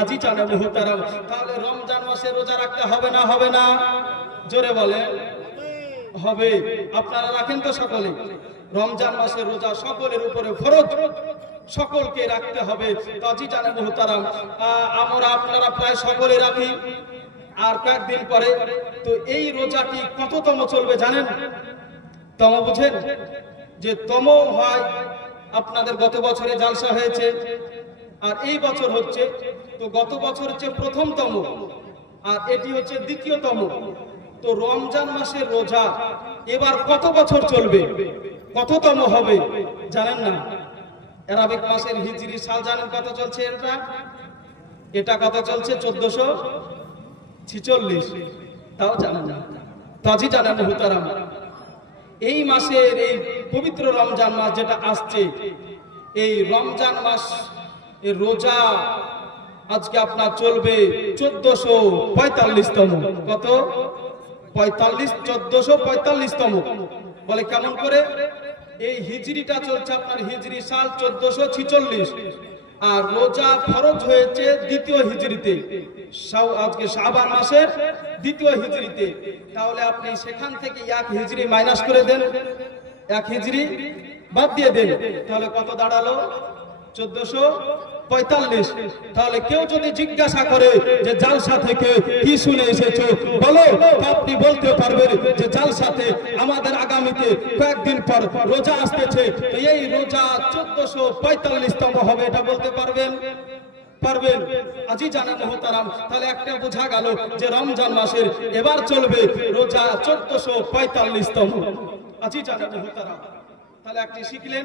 আজি জানে মুহতারাম, তাহলে রমজান মাসে রোজা রাখতে হবে না হবে না? জোরে বলে হবে। আপনারা রাখেন তো সকলে? রমজান মাসের রোজা সকলের উপরে ফরজ, সকলকে রাখতে হবে। আজি জানে মুহতারাম, আমরা আপনারা প্রায় সকলে রাখি। আর কয়েকদিন পরে তো এই রোজাটি কততম চলবে জানেন? তম বুঝেন? যে তম হয় আপনাদের গত বছরে জালসা হয়েছে আর এই বছর হচ্ছে, তো গত বছর হচ্ছে প্রথমতম আর এটি হচ্ছে দ্বিতীয়তম। তো রমজান মাসের রোজা এবার কত বছর চলবে, কততম হবে জানেন না? আরবিক মাসের হিজরি সাল জানেন কত চলছে? এটা কত চলছে? 1446। তাও জানেন না? তাজি জানেন মুহতারাম, এই মাসের এই পবিত্র রমজান মাস যেটা আসছে, এই রমজান মাস এর রোজা আজকে আপনার চলবে 1445তম। কত? 45, 1445তম। বলে কেমন করে? এই হিজরিটা চলছে আপনার হিজরি সাল 1446 আর রোজা ফরজ হয়েছে দ্বিতীয় হিজরিতে, আজকে শাবান মাসের দ্বিতীয় হিজরিতে। তাহলে আপনি সেখান থেকে এক হিজরি মাইনাস করে দেন, এক হিজরি বাদ দিয়ে দেন, তাহলে কত দাঁড়ালো? 1445। তাহলে কেউ যদি জিজ্ঞাসা করে যে জালসা থেকে কি শুনে এসেছো বলো, আপনি বলতে পারবেন যে জালসাতে আমাদের আগামীতে কয়েকদিন পর রোজা আসতেছে, এই রোজা 1445তম হবে, এটা বলতে পারবেন? পারবেন। আজি জানে মুহতারাম, তাহলে একটা বোঝা গেল যে রমজান মাসের এবার চলবে রোজা 1445তম। আজি জানে মুহতারাম, তাহলে একটি শিখলেন।